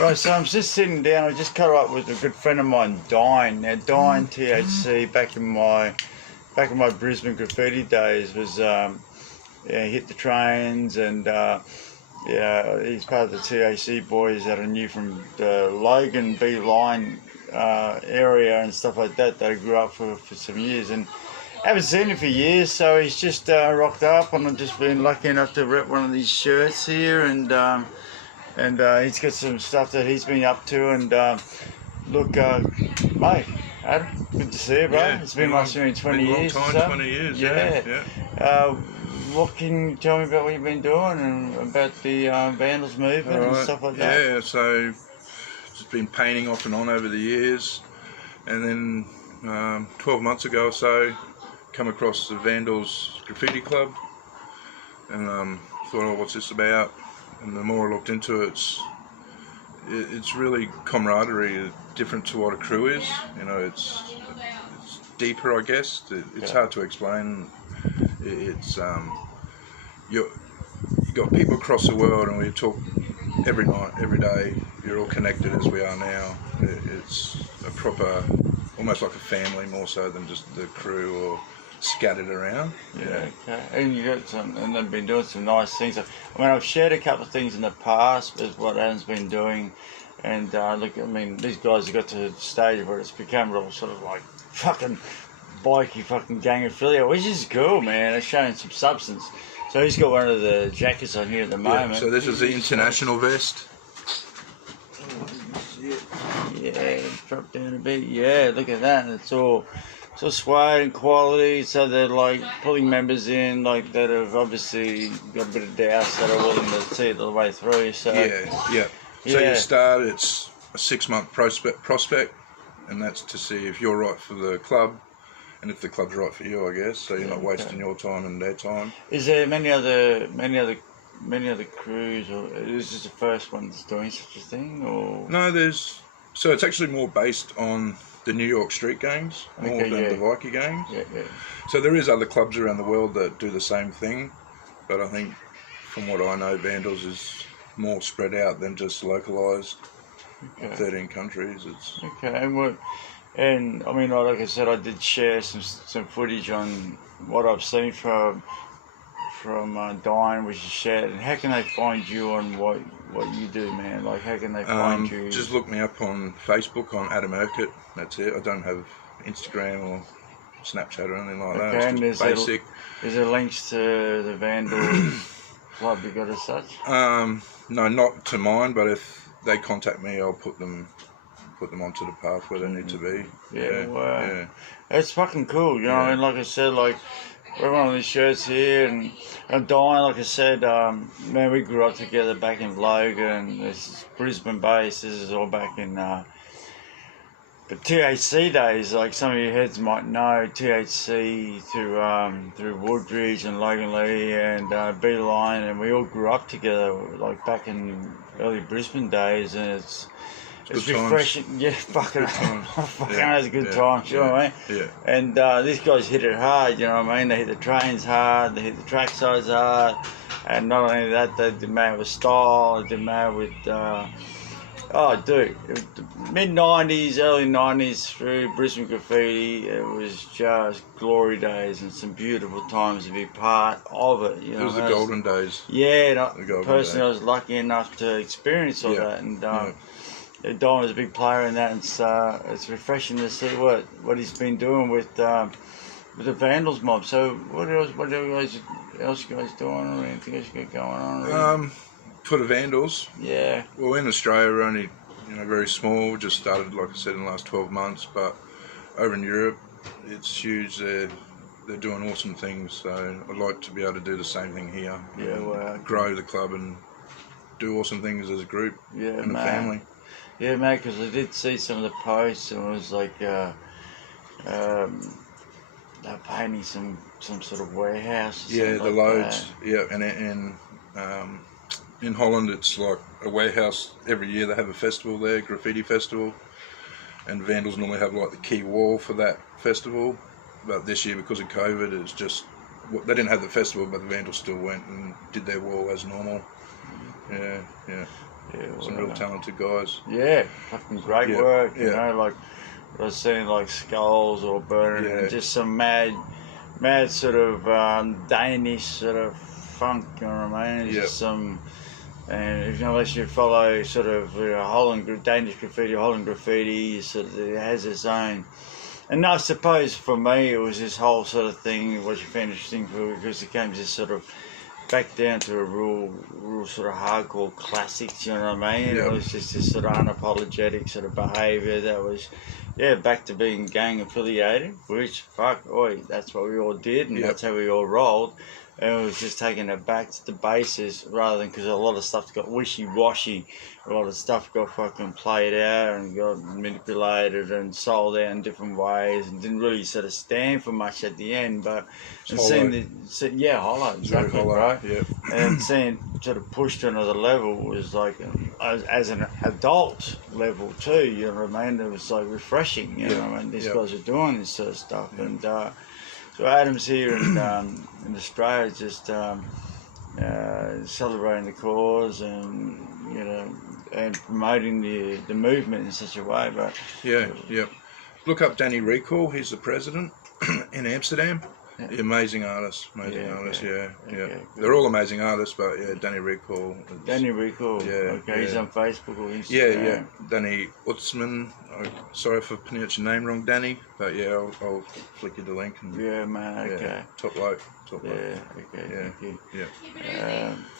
Right, so I'm just sitting down. I just caught up with a good friend of mine, DINE. Now, DINE THC back in my Brisbane graffiti days was hit the trains, and he's part of the THC boys that I knew from the Logan DINE area and stuff like that I grew up for some years, and haven't seen him for years. So he's just rocked up, and I've just been lucky enough to rep one of these shirts here, and he's got some stuff that he's been up to. And look, mate, Adam, good to see you, bro. Yeah, It's been must have been 20 years. Long time, or so. 20 years. Yeah. What can you tell me about what you've been doing and about the Vandals movement and stuff like that? Yeah, so just been painting off and on over the years, and then 12 months ago or so, come across the Vandals Graffiti Club, and thought, oh, what's this about? And the more I looked into it, it's really camaraderie, different to what a crew is. You know, it's deeper, I guess. It's hard to explain. It's you got people across the world, and we talk every night, every day. You're all connected as we are now. It's a proper, almost like a family, more so than just the crew or scattered around. Yeah. Okay. And you got some, and they've been doing some nice things. I mean, I've shared a couple of things in the past with what Adam's been doing, and look, I mean, these guys have got to the stage where it's become real sort of like fucking bikey fucking gang affiliate, which is cool, man. It's showing some substance. So he's got one of the jackets on here at the moment. So this is the international vest. Yeah, drop down a bit. Yeah, look at that. It's all suede and quality. So they're like pulling members in, like that have obviously got a bit of douse that are willing to see it all the way through. So Yeah. So you start. It's a 6-month prospect, and that's to see if you're right for the club, and if the club's right for you, I guess. So you're not wasting your time and their time. Is there many other crews, or is this the first one that's doing such a thing, or? No, so it's actually more based on the New York street gangs more than the Viking gangs. Yeah. So there is other clubs around the world that do the same thing, but I think from what I know, Vandals is more spread out than just localised. 13 countries. It's okay. And I mean, like I said, I did share some footage on what I've seen from DINE, which is shared. And how can they find you on what you do, man? Like, how can they find you? Just look me up on Facebook on Adam Urquhart. That's it. I don't have Instagram or Snapchat or anything like that. It's just basic. Is there links to the Vandals club you got as such? No, not to mine, but if they contact me, I'll put them onto the path where they need to be. Yeah. It's fucking cool, you know what I mean? Like I said, like, we're on these shirts here, and DINE, like I said, man, we grew up together back in Logan. This is Brisbane based. This is all back in the THC days. Like some of your heads might know, THC through Woodridge and Logan Lee and DINE, and we all grew up together, like back in early Brisbane days, and it's refreshing. Yeah, fucking it's a good time, you know what I mean? Yeah. And these guys hit it hard, you know what I mean? They hit the trains hard, they hit the track sides hard, and not only that, they did mad with style, they did mad with, mid-90s, early 90s through Brisbane Graffiti, it was just glory days and some beautiful times to be part of it. You know, it was the golden days. Yeah, personally, I was lucky enough to experience all that, and DINE was a big player in that, and it's refreshing to see what he's been doing with the Vandals mob. So what else you guys doing, or anything else you got going on? For the Vandals, well, in Australia we're only very small. Just started, like I said, in the last 12 months, but over in Europe it's huge. They're doing awesome things, so I'd like to be able to do the same thing here. Grow the club and do awesome things as a group and a family. Yeah, mate, because I did see some of the posts, and it was like they're painting some sort of warehouse. The loads. Yeah, and in Holland, it's like a warehouse. Every year they have a festival there, graffiti festival, and Vandals normally have like the key wall for that festival. But this year, because of COVID, it's just they didn't have the festival, but the Vandals still went and did their wall as normal. Yeah. some real talented guys. Yeah, fucking great work. You know, like I was saying, like Skulls or Burning, and just some mad sort of Danish sort of funk. You know what I mean? Just some. And unless you follow sort of Danish graffiti, Holland graffiti, sort of, it has its own. And I suppose for me it was this whole sort of thing, which I found interesting because it came just sort of back down to a real sort of hardcore classics, you know what I mean? It was just this sort of unapologetic sort of behaviour that was, back to being gang affiliated, which, fuck, that's what we all did and that's how we all rolled. And it was just taking it back to the basis rather than, because a lot of stuff got wishy-washy. A lot of stuff got fucking played out and got manipulated and sold out in different ways and didn't really sort of stand for much at the end. But hollow, exactly, right? Yeah. And seeing sort of pushed to another level was like, as an adult level too, you know what I mean? It was like refreshing, you know what I mean? These guys are doing this sort of stuff. And so Adam's here in Australia, just celebrating the cause and and promoting the movement in such a way. But look up Danny Recall. He's the president in Amsterdam. The amazing artist, They're all amazing artists, but Danny Recall. Danny Recall. He's on Facebook or Instagram. Danny Utzman. Sorry if I pronounced your name wrong, Danny, but I'll flick you the link. And, top bloke. Thank you.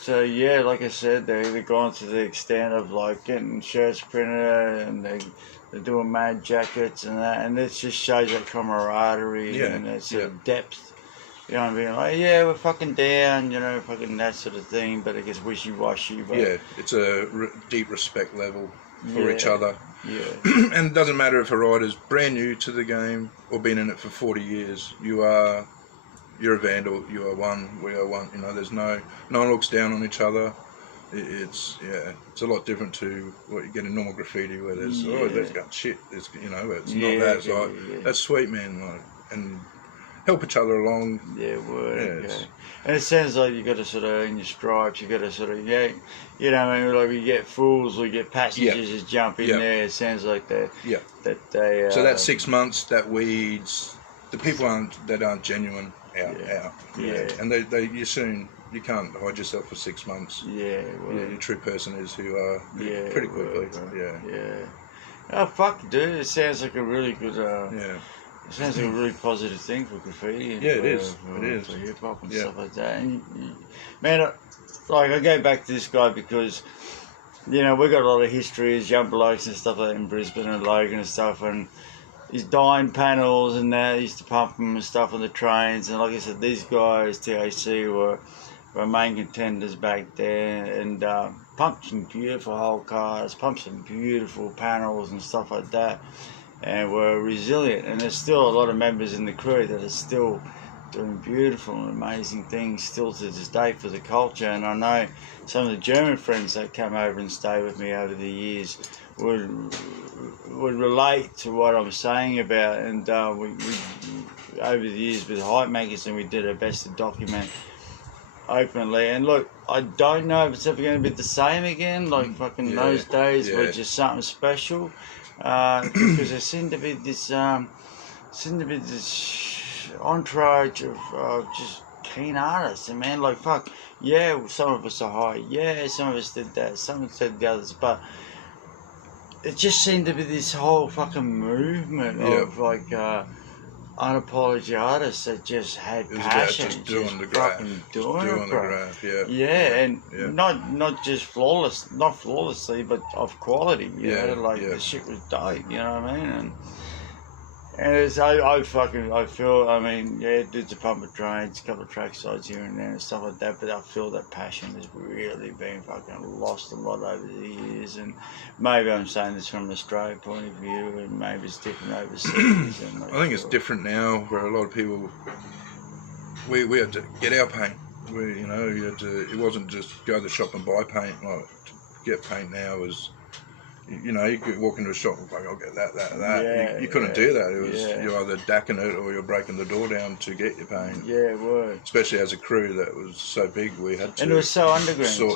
So like I said, they've gone to the extent of like getting shirts printed and they're doing mad jackets and that, and it just shows that camaraderie and that sort of depth. You know what I mean? Like, we're fucking down, fucking that sort of thing, but it gets wishy-washy. But it's a deep respect level for each other. And it doesn't matter if a rider's brand new to the game or been in it for 40 years. You're a Vandal, you are one, we are one. There's no one looks down on each other. It's a lot different to what you get in normal graffiti where there's that's got shit. It's it's not that. It's like that's sweet, man. Like, and help each other along. And it sounds like you got to sort of in your stripes. You got to sort of like we get fools, we get passengers just jump in there. It sounds like that. That they. So that 6 months that weeds the people that aren't genuine out. And you can't hide yourself for 6 months. Your true person is who you are pretty quickly. Oh fuck, dude! It sounds like a really good. It sounds like a really positive thing for graffiti. And it is. For hip hop and stuff like that. And man, like I go back to this guy because we got a lot of history as young blokes and stuff like that in Brisbane and Logan and stuff, and his DINE panels and that, he used to pump them and stuff on the trains. And like I said, these guys, TAC, were main contenders back there, and pumped some beautiful whole cars, pumped some beautiful panels and stuff like that, and were resilient. And there's still a lot of members in the crew that are still doing beautiful and amazing things still to this day for the culture. And I know some of the German friends that come over and stay with me over the years would relate to what I'm saying about. And we over the years with Hype Magazine, we did our best to document openly. And look, I don't know if it's ever going to be the same again. Like fucking those days were just something special, because there seemed to be this entourage of just keen artists. And man, like fuck, some of us are high, some of us did that, some said the others, but it just seemed to be this whole fucking movement of like unapologetic artists that just had passion, just doing the graph, and not just flawlessly, but of quality. The shit was dope. You know what I mean? And it's, I feel, I mean, dudes are pumping trains, a couple of track sides here and there and stuff like that, but I feel that passion has really been fucking lost a lot over the years. And maybe I'm saying this from an Australian point of view, and maybe it's different overseas. And I think it's different now, where a lot of people, we had to get our paint. You had to, it wasn't just go to the shop and buy paint. Like, to get paint now is, you know, you could walk into a shop and like, I'll get that. Yeah, You couldn't do that. It was yeah. you're either dacking it or you're breaking the door down to get your paint. Yeah, it was. Especially as a crew that was so big, we had to. And it was so underground too,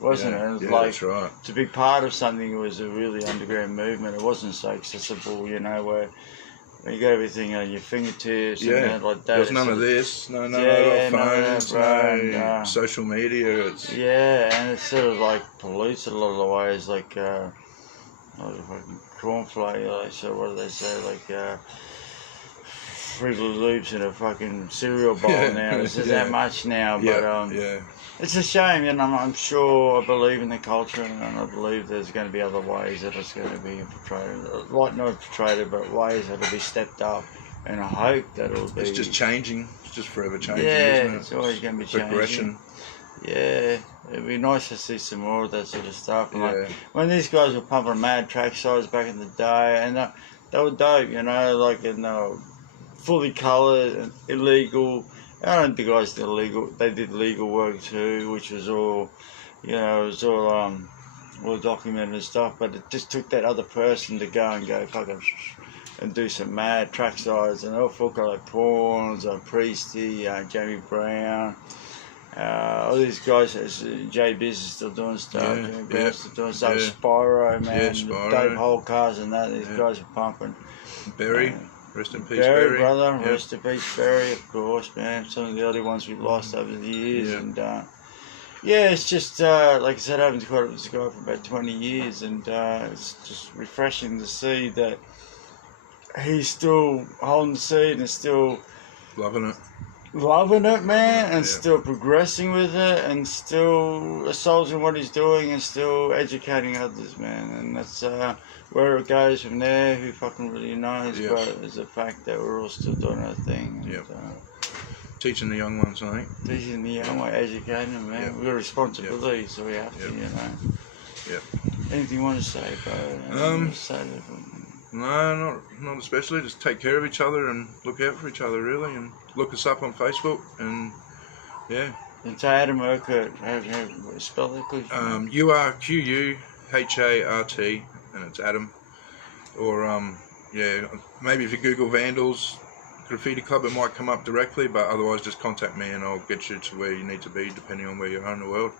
wasn't it? It was like, that's right. to be part of something, it was a really underground movement. It wasn't so accessible, you know, where you got everything on your fingertips and like that. There was none of this, no phones, no social media. It's and it sort of like pollutes a lot of the ways, like fucking cornflake, like, so what do they say, like Fruit Loops in a fucking cereal bowl now. There's that much now, but it's a shame, and I'm sure, I believe in the culture, and I believe there's going to be other ways that it's going to be portrayed, like not portrayed, but ways that'll be stepped up, and I hope that it'll be. It's just changing. It's just forever changing. Yeah, isn't it? it's always going to be progression. Changing. Yeah, it'd be nice to see some more of that sort of stuff. And like, when these guys were pumping mad track size back in the day, and they were dope, you know, like, and they were fully coloured and illegal. I don't think guys did illegal. They did legal work too, which was all, you know, it was all documented and stuff. But it just took that other person to go fucking and do some mad track sides, and all folk like Pawns, Priesty, Jamie Brown, all these guys. J Biz is still doing stuff. Jamie Brown's still doing stuff. Spyro, man, Spyro. Dave Holcars and that. These guys are pumping. Barry. Rest in peace, Barry, brother. Rest in peace, Barry, of course, man. Some of the early ones we've lost over the years. And, it's just, like I said, I haven't caught up with this guy for about 20 years. And it's just refreshing to see that he's still holding the seat and still loving it, man, and still progressing with it, and still assaulting what he's doing, and still educating others, man. And that's where it goes from there. Who fucking really knows? But it's the fact that we're all still doing our thing. And, teaching the young ones, I think. Teaching the young ones, educating them, man. We've got a responsibility, so we have to, you know. Anything you want to say, bro? No, not especially. Just take care of each other and look out for each other, really, and look us up on Facebook, and And to Adam Urquhart, how spell that, please? Urquhart, and it's Adam. Or maybe if you Google Vandals Graffiti Club, it might come up directly, but otherwise just contact me and I'll get you to where you need to be, depending on where you are in the world.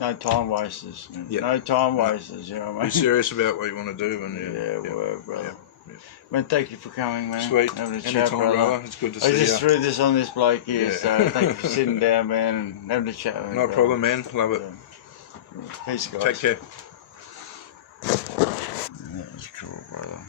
No time wasters. No time wasters, you know what I mean? Be serious about what you want to do. And word, brother. Man, thank you for coming, man. Sweet. Anytime, brother. It's good to see you. I just threw this on this bloke here, so thank you for sitting down, man, and having a chat with me. No problem, man. Love it. Peace, guys. Take care. That was cool, brother.